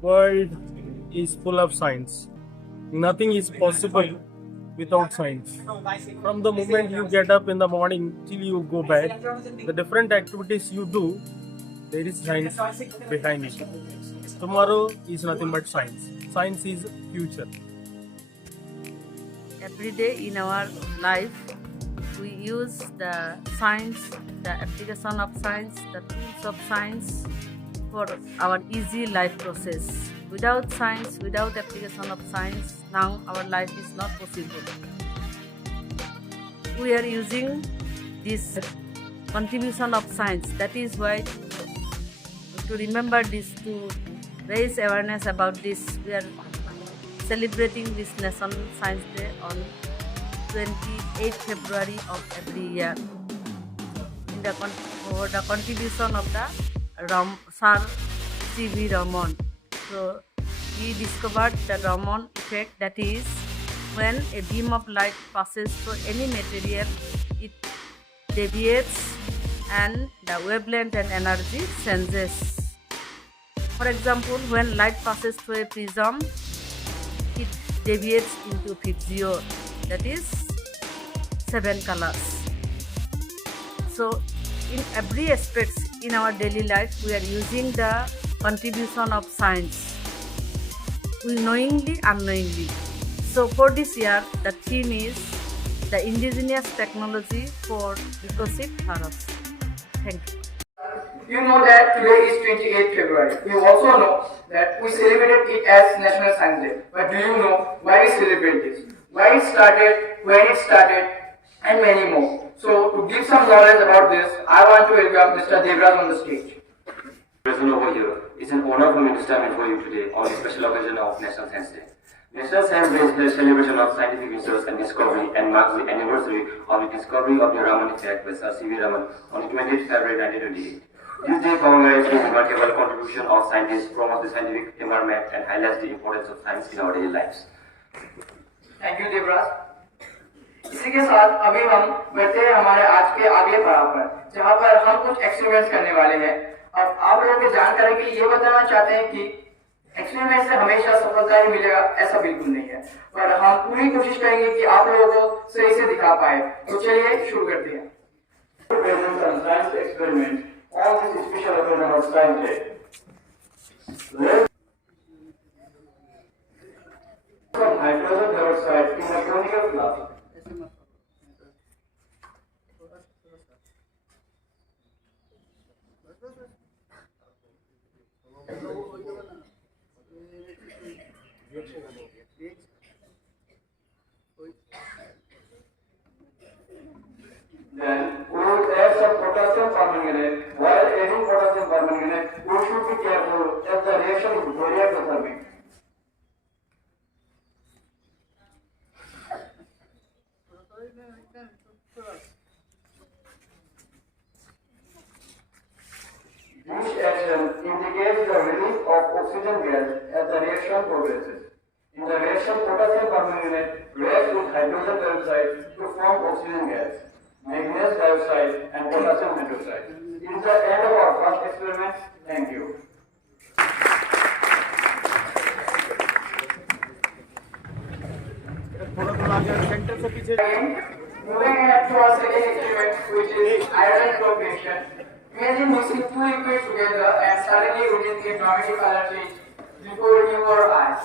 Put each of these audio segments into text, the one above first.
world is full of science. Nothing is possible without science. From the moment you get up in the morning till you go bed, the different activities you do, there is science behind it. Tomorrow is nothing but science. Science is future. Every day in our life, we use the science, the application of science, the tools of science for our easy life process. Without science, without application of science, now our life is not possible. We are using this contribution of science. That is why to remember this, to raise awareness about this, we are celebrating this National Science Day on 28th February of every year. In the for the contribution of the Sir C.V. Raman. So he discovered the Raman effect, that is, when a beam of light passes through any material, it deviates and the wavelength and energy changes. For example, when light passes through a prism, it deviates into Fitzio, that is 7 colors. So in every aspect in our daily life, we are using the contribution of science, knowingly, unknowingly. So for this year, the theme is the indigenous technology for Viksit Bharat. Thank you. You know that today is 28th February. You also know that we celebrated it as National Science Day. But do you know why we celebrate this? Why it started, when it started, and many more. So to give some knowledge about this, I want to welcome Mr. Devraj on the stage. Present over here, it's an honor for me to stand before you today on the special occasion of National Science Day. National Science Day is the celebration of scientific research and discovery and marks the anniversary of the discovery of the Raman effect by Sir C.V. Raman on the 20th February 1928. This day commemorates the remarkable contribution of scientists, promotes the scientific environment, and highlights the importance of science in our daily lives. Thank you Devraj. इसी के साथ अभी हम बढ़ते हैं हमारे आज के आगे पड़ाव पर, जहाँ पर हम कुछ एक्सपेरिमेंट्स करने वाले हैं। अब आप लोगों की जानकारी के लिए ये बताना चाहते हैं कि एक्सपेरिमेंट से हमेशा सफलता ही मिलेगा, ऐसा बिल्कुल नहीं है, पर हम पूरी कोशिश करेंगे कि आप लोगों को सही से दिखा पाए। तो चलिए शुरू करते हैं। Science experiment on this special occasion of Science Day. Some hydrogen peroxide in a conical glass. Then we will add some potassium permanganate. While adding potassium permanganate, we should be careful as the reaction is very exothermic. This action indicates the release of oxygen gas as the reaction progresses. In the reaction, potassium permanganate reacts with hydrogen peroxide to form oxygen gas, magnesium dioxide, and potassium hydroxide. It is the end of our first experiment. Thank you. Moving ahead to our second experiment, which is iron combination. Imagine mixing two liquids together and suddenly witnessing a dramatic color change before your eyes.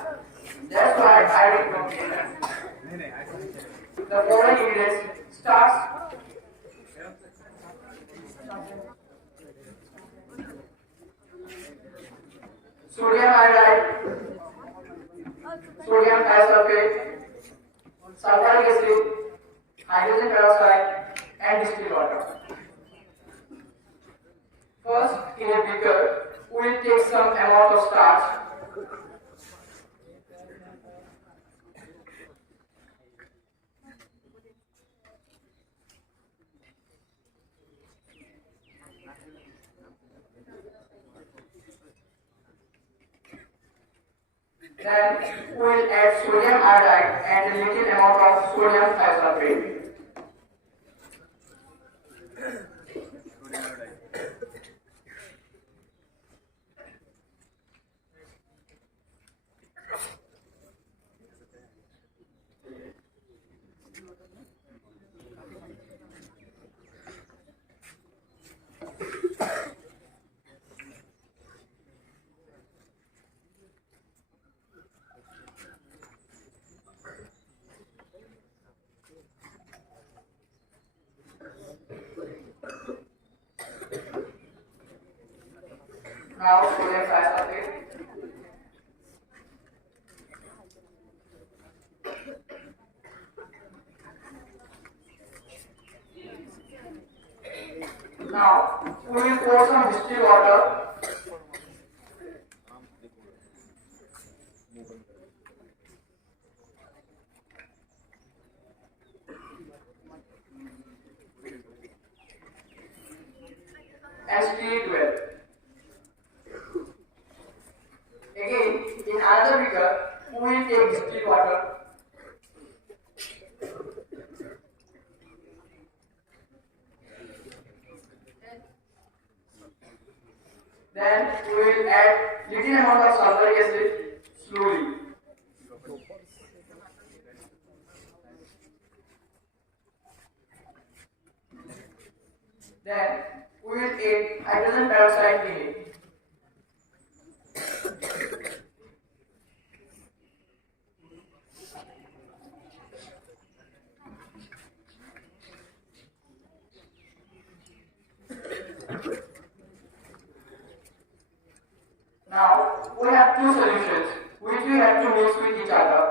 That's why iron combination. The following ingredients starts. Sodium iodide, sodium thiosulfate, sulfuric acid, hydrogen peroxide, and distilled water. First, in a beaker, we will take some amount of starch. Then we will add sodium iodide and a little amount of sodium thiosulfate. Now, students are started. Now, we will pour some distilled water. And stir it well. Again, in another beaker, we will take distilled water. Then we will add little amount of sulfuric acid slowly. Then we will add hydrogen peroxide in it. Now we have two solutions which we have to mix with each other.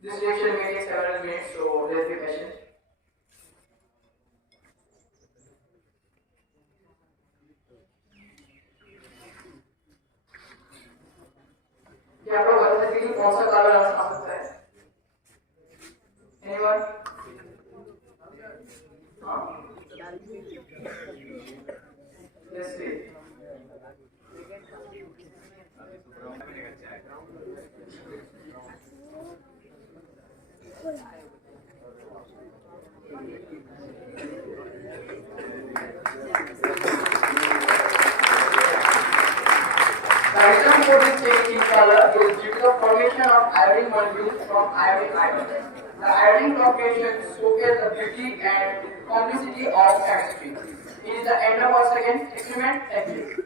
This reaction may take several minutes, so let's be patient. क्या आपको बता सकते हैं कि कौन सा carbon आ सकता है? Anyone? हाँ? Let's see. The reason for this change in color is due to the formation of iodine molecules from iodine ions. The iodine formation showcases the beauty and complexity of chemistry. It is the end of our second experiment. Thank you.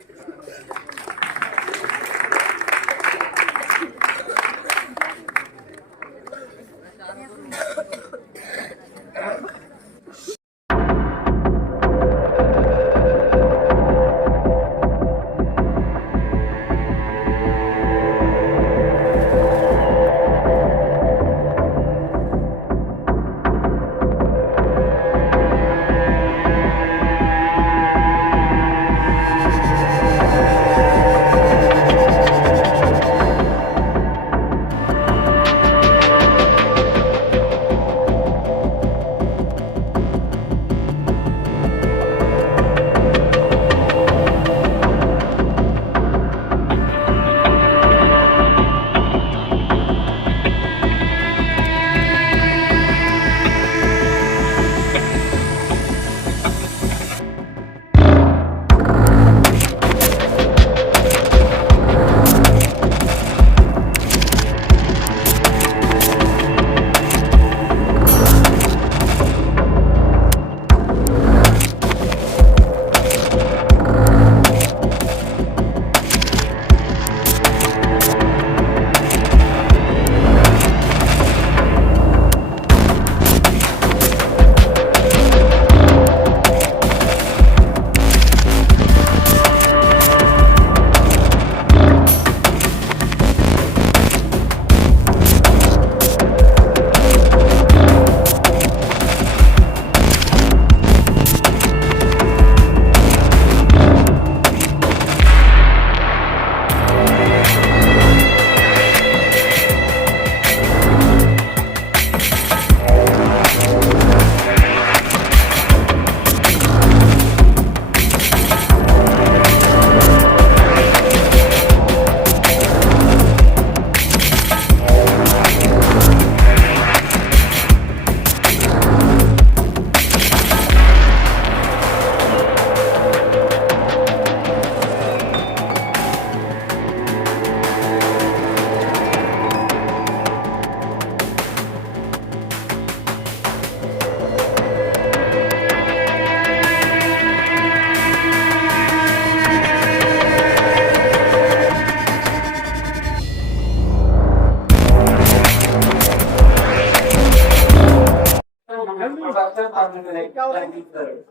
permanent life.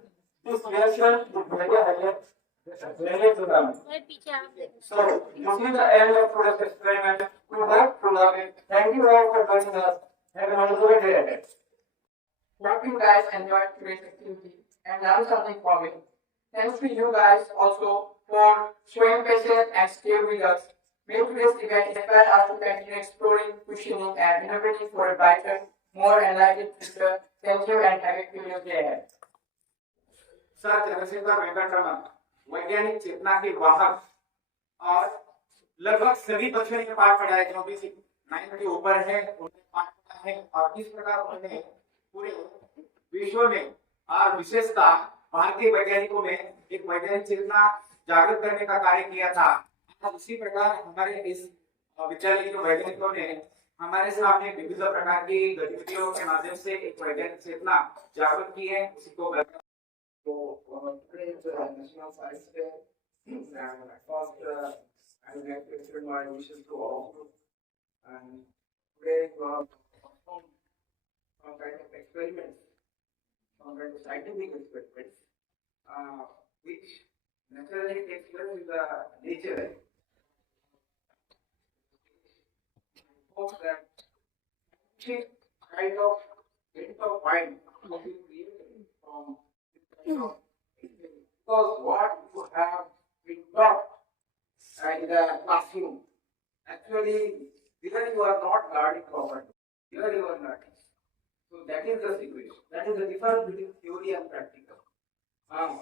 This reaction is very high. So, this is the end of today's experiment. We hope to love it. Thank you all for joining us. Have a wonderful day ahead. Hope you guys enjoyed today's activity and learned something from it. Thanks to you guys also for showing patience and staying with us. May today's event inspire us to continue exploring, questioning, and innovating for a brighter, more enlightened future. Thank you and have a curious day ahead. Sir Chandrashekhar Venkataraman वैज्ञानिक चेतना के वाहक और लगभग सभी बच्चों ने पाठ पढ़ा है जो भी 9 के ऊपर है उन्होंने पाठ पढ़ा है और इस प्रकार उन्होंने पूरे विश्व में और विशेषता भारतीय वैज्ञानिकों में एक वैज्ञानिक चेतना जागृत करने का कार्य किया था। उसी प्रकार हमारे इस विद्यालय के वैज्ञानिकों ने हमारे सामने विभिन्न प्रकार की गतिविधियों के माध्यम से एक वैज्ञानिक चेतना जागृत की है। उसी को Today is National Science Day, and first I would like to extend my wishes to all of you. And today we have performed some kind of experiments, some kind of scientific experiments, which naturally takes place in the nature. Hope that kind of mind will be created from because what you have been taught in the classroom, actually, here you are not learning properly. Here you are learning. So that is the situation. That is the difference between theory and practical.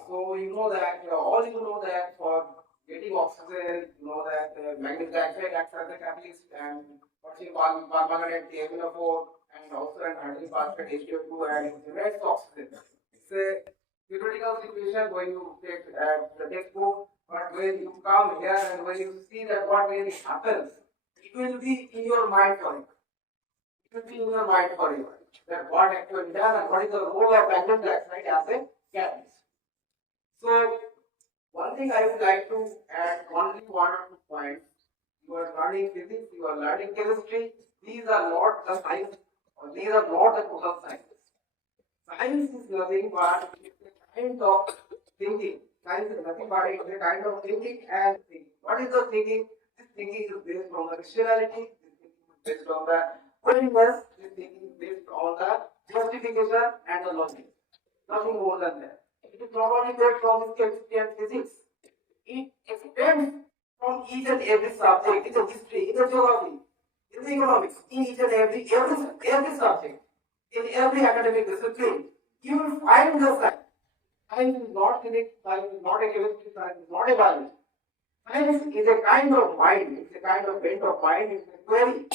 So you know that, all you know that for getting oxygen, you know that magnetic dioxide acts as a catalyst and what's in permanent TMNO4 and also an hydrogen phosphate H2O2 and it generates oxygen. It's a theoretical situation when you take the textbook, but when you come here and when you see that what really happens, it will be in your mind forever. It will be in your mind forever. That what actually done and what is the role of magnetic dioxide as a catalyst. So, one thing I would like to add, only 1 or 2 points. You are learning physics, you are learning chemistry. These are not the science, or these are not the total sciences. Science is nothing but kind of thinking. Science is nothing but a kind of thinking and thinking. What is the thinking? This thinking is based on the rationality, this thinking is based on the willingness, this thinking is based on the justification and the logic. Nothing more than that. It is not only based on chemistry and physics. It extends from each and every subject, in the history, in the geography, in the economics, in each and every subject, in every academic discipline. You will find the science. Science is not physics, science is not a chemistry, science is not a biology. Science is a kind of mind, it's a kind of bent of mind, it's a query.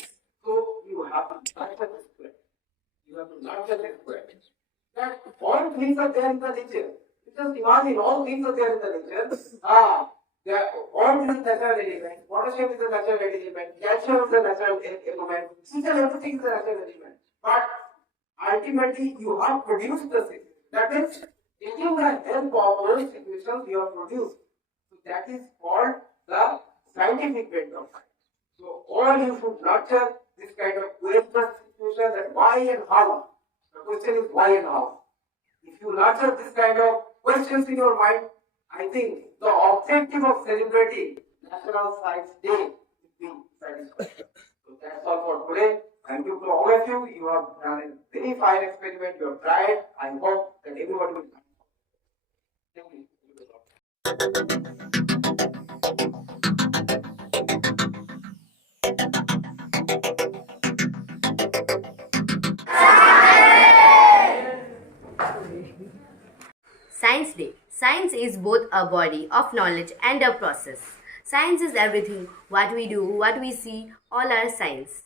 So you have to nurture this query. You have to nurture this query. That all things are there in the nature. Just imagine all things are there in the nature. All things is natural element. Potassium is a natural element. Calcium is a natural element. Each and everything is a natural element. But ultimately, you have produced the thing. That means, taking the help of those equations you have produced. So that is called the scientific bent of science. So all you should nurture this kind of question that why and how. The question is why and how. If you nurture this kind of questions in your mind, I think the objective of celebrating National Science Day will be satisfied. So that's all for today. Thank you to all of you. You have done a very fine experiment. You have tried. I hope that everybody will. Thank you. Science Day. Science is both a body of knowledge and a process. Science is everything. What we do, what we see, all are science.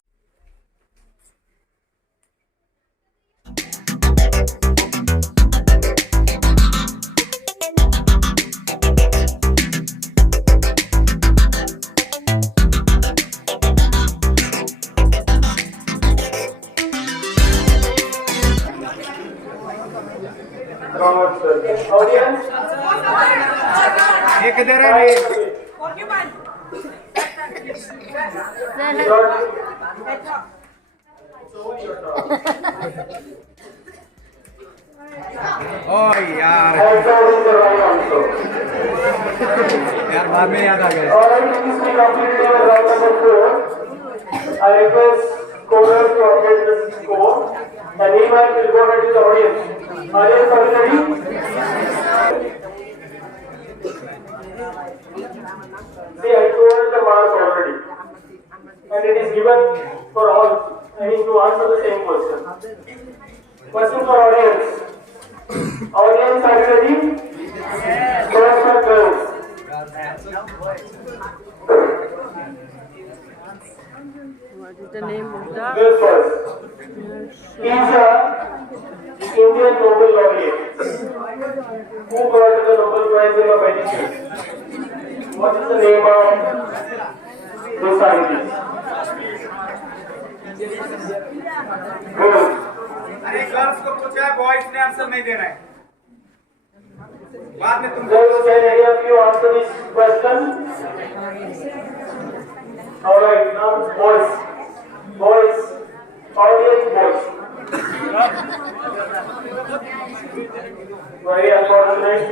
Audience, Oh यार And that is the right answer. यार बाद में याद आ गया Alright, since we completed our round number 4, I request scorers to update the score. And meanwhile, we'll go ahead with the audience. Audience, are you ready? See, I told the marks already. And it is given for all, I mean, to answer the same question. Question for audience. Audience, are you ready? Yes. Boys or girls? What is the name of the? Girls first. He is a Indian Nobel laureate who got the Nobel Prize in Medicine. What is the name of this scientist? Girls. अरे girls को पूछा है boys ने answer नहीं देना है बाद में तुम Girls, can any of you answer this question? Alright, now boys. Boys. Audience boys. Very unfortunate.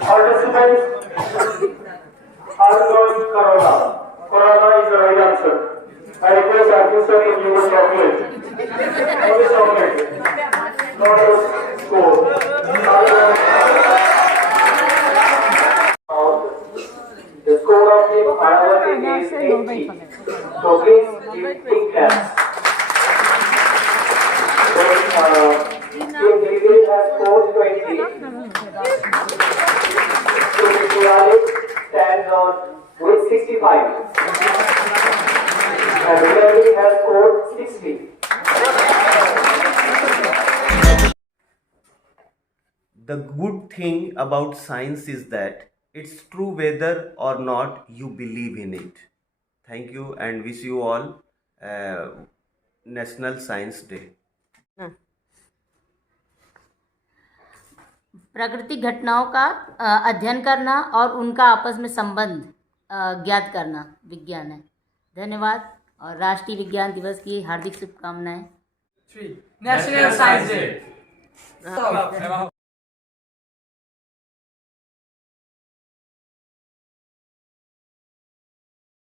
Participants are going Corona. Corona is the right answer. I request Arjun sir to give us chocolate. Only chocolate. Not a score. The score of the Parvati is 80. So please give big claps. Then Team David has scored 20. Team Diwali stands on with 65. And David has scored 60. The good thing about science is that it's true whether or not you believe in it. Thank you and wish you all National Science Day. प्राकृतिक घटनाओं का अध्ययन करना और उनका आपस में संबंध ज्ञात करना विज्ञान है। धन्यवाद और राष्ट्रीय विज्ञान दिवस की हार्दिक शुभकामनाएं। National science day